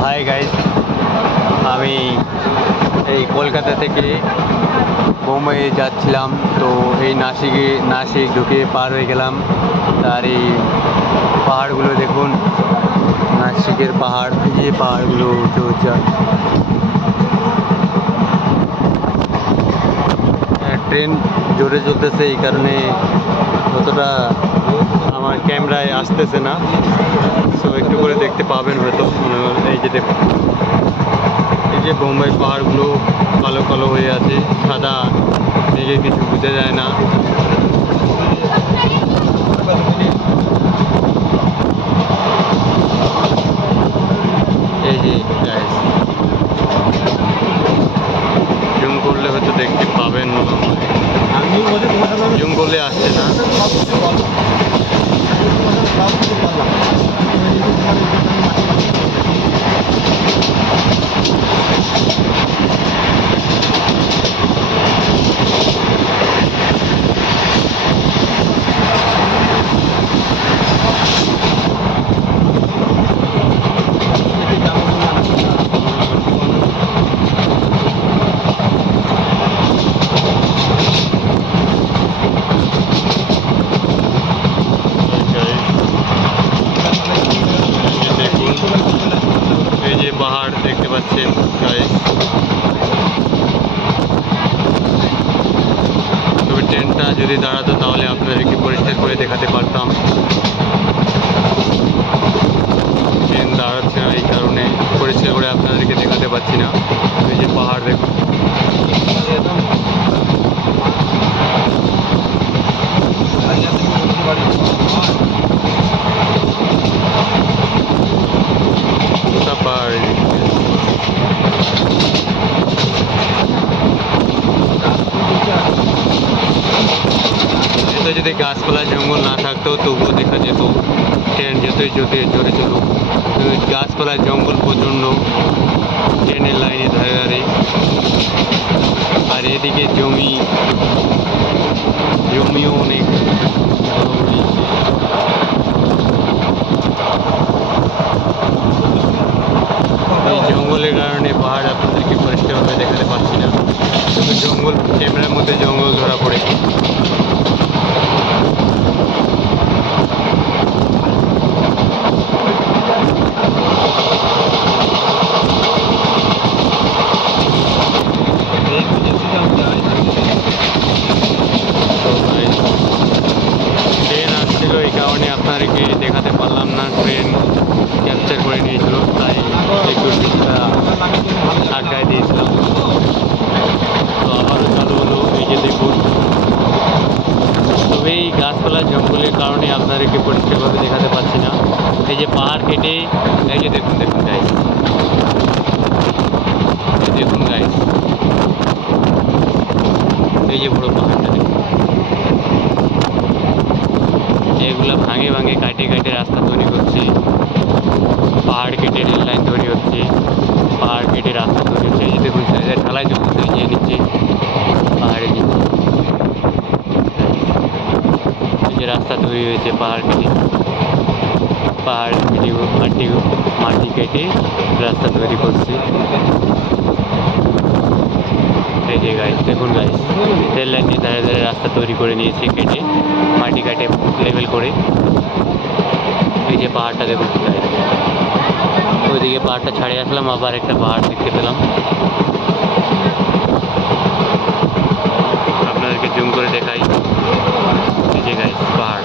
Hi guys, আমি এই কলকাতা থেকে বোম্বে যাচ্ছিলাম। তো এই নাসিক ঢুকে পার হয়ে গেলাম। তার এই পাহাড়গুলো দেখুন, নাসিকের পাহাড়, এই পাহাড়গুলো উঠে উঠছে। ট্রেন জোরে চলতেছে, এই কারণে অতটা আমার ক্যামেরায় আসতেছে না। সো একটু করে দেখতে পাবেন হয়তো। এই যে দেখুন, এই যে বোম্বাই পাহাড়গুলো কালো কালো হয়ে আছে, সাদা মেঘে কিছু বোঝা যায় না। এই যে গাইস, জুম করলে হয়তো দেখতে পাবেন, জুম করলে আসছে না। পাহাড় দেখতে পাচ্ছেন গাইস। তবে ট্রেনটা যদি দাঁড়াতো তাহলে আপনাদেরকে পরিষ্কার করে দেখাতে পারতাম। ট্রেন দাঁড়াচ্ছে না, এই কারণে পরিষ্কার করে আপনাদেরকে দেখাতে পারছি না। এই যে পাহাড় দেখুন, পাহাড়। এত যদি গাছপালা জঙ্গল না থাকতো তবুও দেখা যেত। ট্রেন যতই জোরে চলুক, গাছপালা জঙ্গল প্রচণ্ড, ট্রেনের লাইনে ধারে ধারে। আর এদিকে জমিও অনেক। এই জঙ্গলের কারণে পাহাড় আপনাদেরকে পরিষ্কারভাবে দেখাতে পারছি না। জঙ্গল, ক্যামেরার মধ্যে জঙ্গল ধরা পড়ে। ট্রেন আসছিল, এই কারণে আপনাদেরকে দেখাতে পারলাম না। ট্রেন ক্যাপচার করে নিয়েছিল, তাই একটু আটকায় দিয়েছিলাম। তো আবারও চালু হলো, এই যে দেখুন। তবে এই গাছপালা জঙ্গলের কারণে আপনাদেরকে পরিষ্কারভাবে দেখাতে পারছি না। এই যে পাহাড় কেটে, এই যে দেখুন গাইস, দেখুন গাইস, এই যে বড় পাহাড়টা দেখুন। এগুলা ভাঙে কাটে রাস্তা তৈরি করছে। পাহাড় কেটে রেল লাইন তৈরি হচ্ছে, পাহাড় কেটে রাস্তা তৈরি হচ্ছে। এই যে দেখুন, ঢালাই চলতেছে, এই যে নিচে পাহাড়ের নিচে এই যে রাস্তা তৈরি হয়েছে। মাটি কেটে রাস্তা তৈরি করছে। এই যে গাইস, দেখুন গাইস, রেল লাইনের ধারে ধারে রাস্তা তৈরি করে নিয়েছে, কেটে মাটি কাটে লেভেল করে। এই যে পাহাড়টা দেখুন গাইস, ওইদিকে পাহাড়টা ছাড়িয়ে আসলাম, আবার একটা পাহাড় দেখতে পেলাম। আপনাদেরকে জুম করে দেখাই। এই যে গাইস, পাহাড়।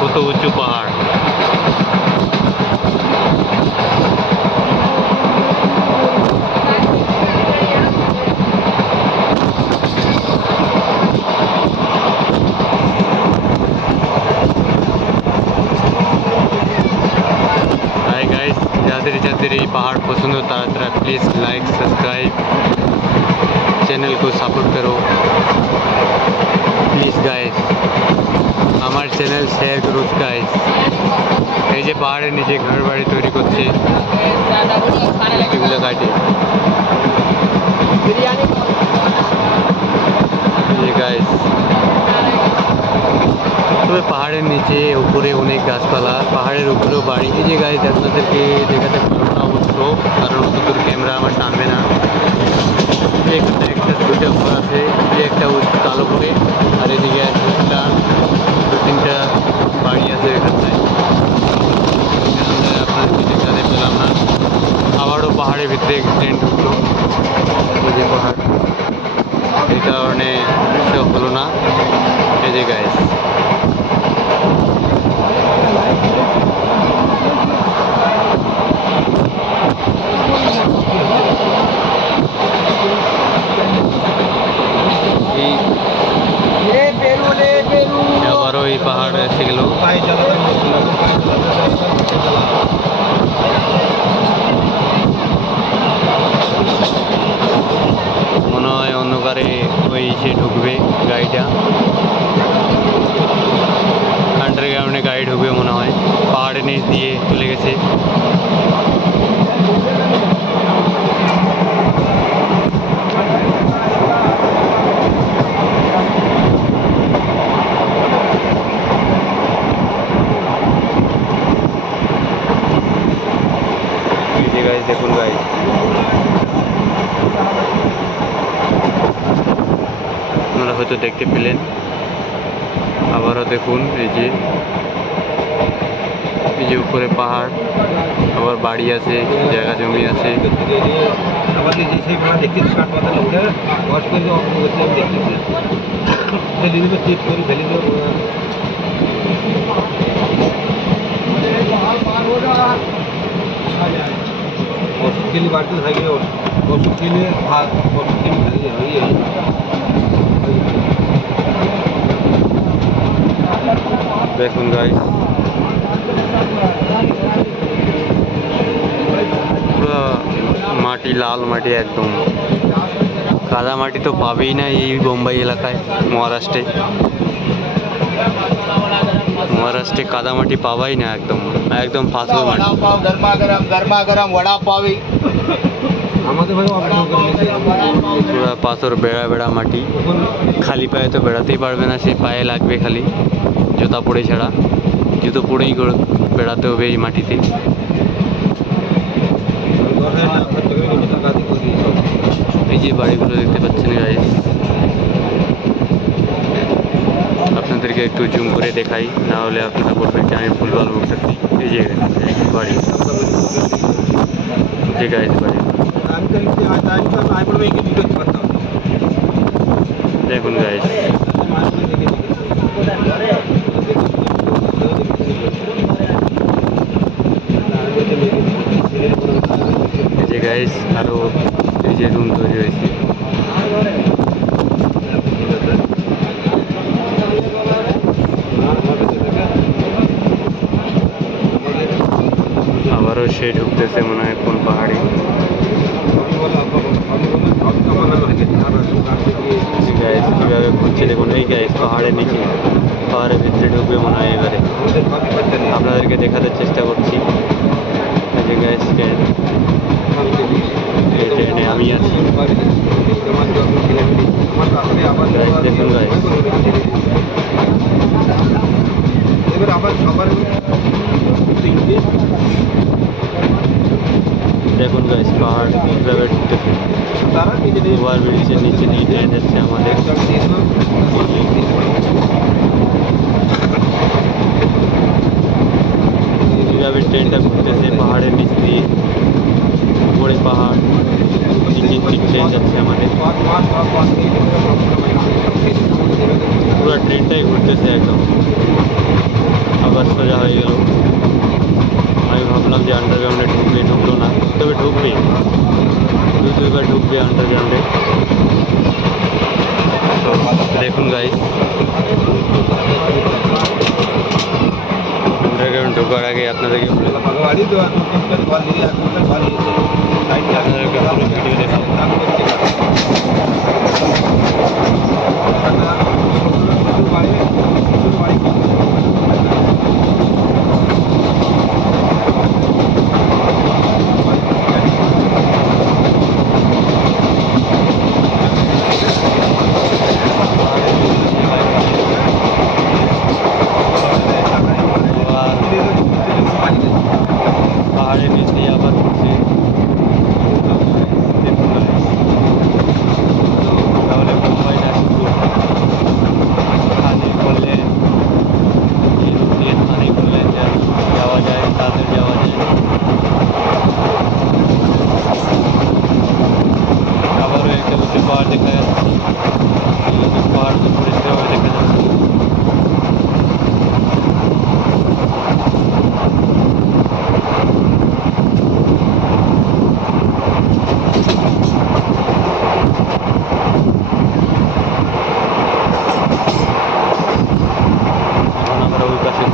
কত উঁচু পাহাড়। যাদের এই পাহাড় পছন্দ তারা please like, subscribe, channel channel को सपोर्ट करो प्लीज गाइस আমার চ্যানেল শেয়ার করুন গাইস এই যে পাহাড়ের নিচে ঘর বাড়ি তৈরি করছে এগুলো কাটে এই গাইস তবে পাহাড়ের নিচে উপরে অনেক গাছপালা পাহাড়ের উপরেও বাড়ি এই যে গাইস আপনাদেরকে দেখাতে পারবো না অবশ্য কারণ অত দূর ক্যামেরা আমার টানবে না এখানে একটা দুটো ঘর আছে এই একটা কালো করে আর এদিকে একটা দু তিনটা বাড়ি আছে এখানটায় আপনাদেরকে দেখাতে পেলাম না আবারও পাহাড়ের ভিতরে ট্রেন ঢুকলো ওই যে পাহাড় এই কারণে সব হলো না এই যে গাইস আবারও এই পাহাড় এসে গেল মনে হয় অন্ধকারে ওই সে ঢুকবে গাড়িটা আন্ডারগ্রাউন্ডে গাড়ি ঢুকবে মনে হয় পাহাড়ের নিচ দিয়ে চলে গেছে দেখুন গাইস আপনারা হয়তো দেখতে পেলেন আবারও দেখুন এই যে উপরে পাহাড় আবার বাড়ি আছে জায়গা জমি আছে ওষুধ খেলে বাড়িতে থাকবে ওষুধ খেলে ভাত ওষুধ খেলে দেখুন গাইস পুরো মাটি লাল মাটি একদম কাদা মাটি তো পাবেই না এই বোম্বাই এলাকায় মহারাষ্ট্রে কাদা মাটি পাবাই না একদম একদম পাথর মাটি গরমা গরম वड़ा पाव আমাদের ভাই পুরো পাথর বেড়া বেড়া মাটি খালি পায়ে তো বেড়াতেই পারবে না সে পায়ে লাগবে খালি জুতা পরে ছাড়া জুতো পরেই বেড়াতে হবে এই মাটিতে এই যে বাড়িগুলো দেখতে পাচ্ছেন গাইস আপনাদেরকে একটু জুম করে দেখাই না হলে আপনারা বলবেন যে আমি ভুলভাল বলতেছি এই যে বাড়ি যে গাইস বাড়ি দেখুন গাইস এই যে গাইস আরো এই যে রুম তৈরি হয়েছে আবারও সে ঢুকতেছে মনে হয় কোন পাহাড়ি কিভাবে ঘুরছে দেখুন এই গাইস পাহাড়ের নিচে পাহাড়ের ভিতরে ঢুকবে মনে হয় এবারে আপনাদেরকে দেখাতে চেষ্টা করছি এই যে গাইস ট্রেন এই ট্রেনে আমি আছি দেখুন গাইস দেখুন গাইস পাহাড় কীভাবে ঢুকতেছে ওভার ব্রিজের নিচে নিয়ে ট্রেন যাচ্ছে আমাদের কীভাবে ট্রেনটা ঘুরতেছে পাহাড়ের নিচ দিয়ে উপরে পাহাড় নিচে ট্রেন যাচ্ছে আমাদের পুরো ট্রেনটাই ঘুরতেছে একদম আবার সোজা হয়ে গেল আমি ভাবলাম যে আন্ডারগ্রাউন্ডে ঢুকলো না তবে ঢুকবে দুইবার ঢুকবে আন্ডারগ্রাউন্ডে তো দেখুন গাইস আন্ডারগ্রাউন্ড ঢোকার আগে আপনাদেরকে ভিডিও দেখুন পাহাড়ের নিচে আবার হচ্ছে তাহলে মুম্বাই না শুধু হানি করলে হানি করলে যাওয়া যায় তাদের যাওয়া যায় আবারও একটা উঁচু পাহাড় দেখা যাচ্ছে এই উঁচু পাহাড় তো পরিষ্কারভাবে দেখা যাচ্ছে আমরা ওই পাশে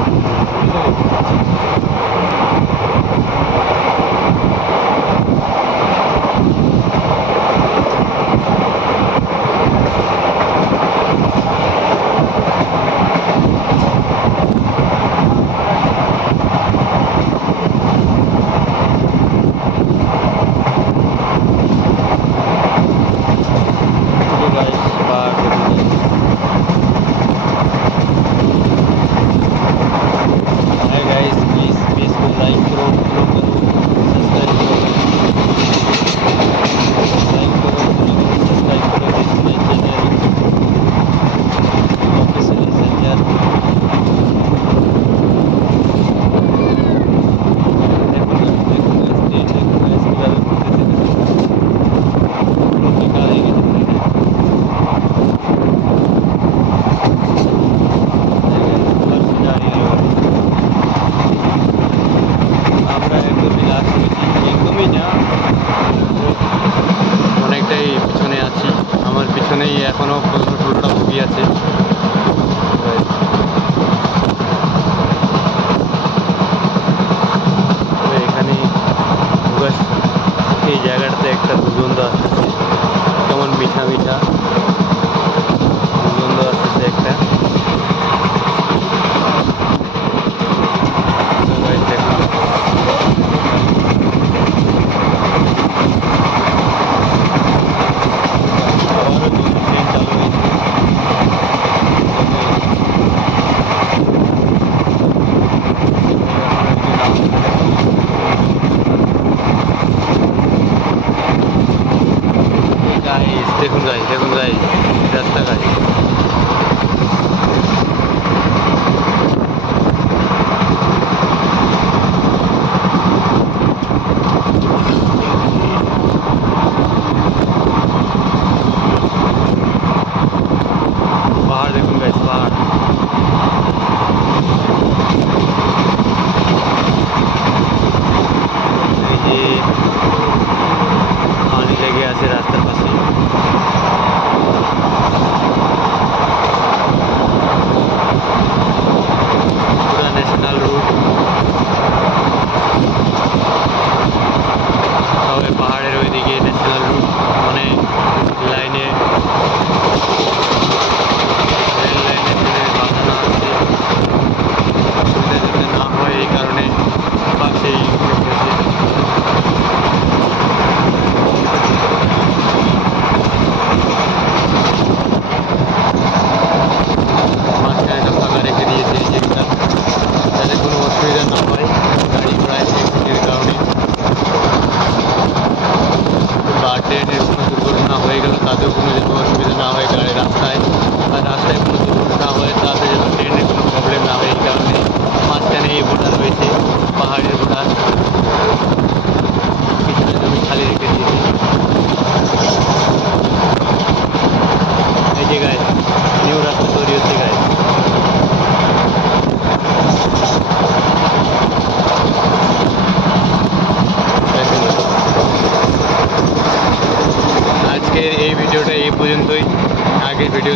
অনেকটাই পিছনে আছি আমার পিছনেই এখনো 15-16টা মুভি আছে এখানে এই জায়গাটাতে একটা দুর্গন্ধ আসতেছে কেমন মিঠা মিঠা দুর্গন্ধ আসতেছে একটা দেখুন গাইস রাস্তা গাইস পাহাড় দেখুন গাইস পাহাড় এই যে পানি লেগে আছে রাস্তার পাশে পুরা ন্যাশনাল রুট তবে পাহাড়ের ওইদিকে ন্যাশনাল রুট মানে লাইনে রেল লাইনে বাঁধানো আছে অসুবিধা যাতে না হয় এই কারণে পাশেই রেখেছে মাঝখানে একটা ফাঁকা রেখে দিয়েছে এই জায়গাটা যাতে কোনো অসুবিধা না হয় গাড়ি ঘোড়া অ্যাক্সিডেন্টের কারণে বা ট্রেনের কোনো দুর্ঘটনা হয়ে গেল তাতেও কোনো যেন অসুবিধা না হয় গাড়ি রাস্তায় বা রাস্তায় কোনো দুর্ঘটনা হয় তাতে যেন ট্রেনের কোনো প্রবলেম না হয় এই কারণে মাঝখানে এই বোর্ডার রয়েছে পাহাড়ের বোর্ডার পিছনে জমি খালি রেখে দিয়েছে এই জায়গায় নিউ রাস্তা তৈরি হচ্ছে গায়ে আজকের এই ভিডিওটা এই পর্যন্তই আগের ভিডিও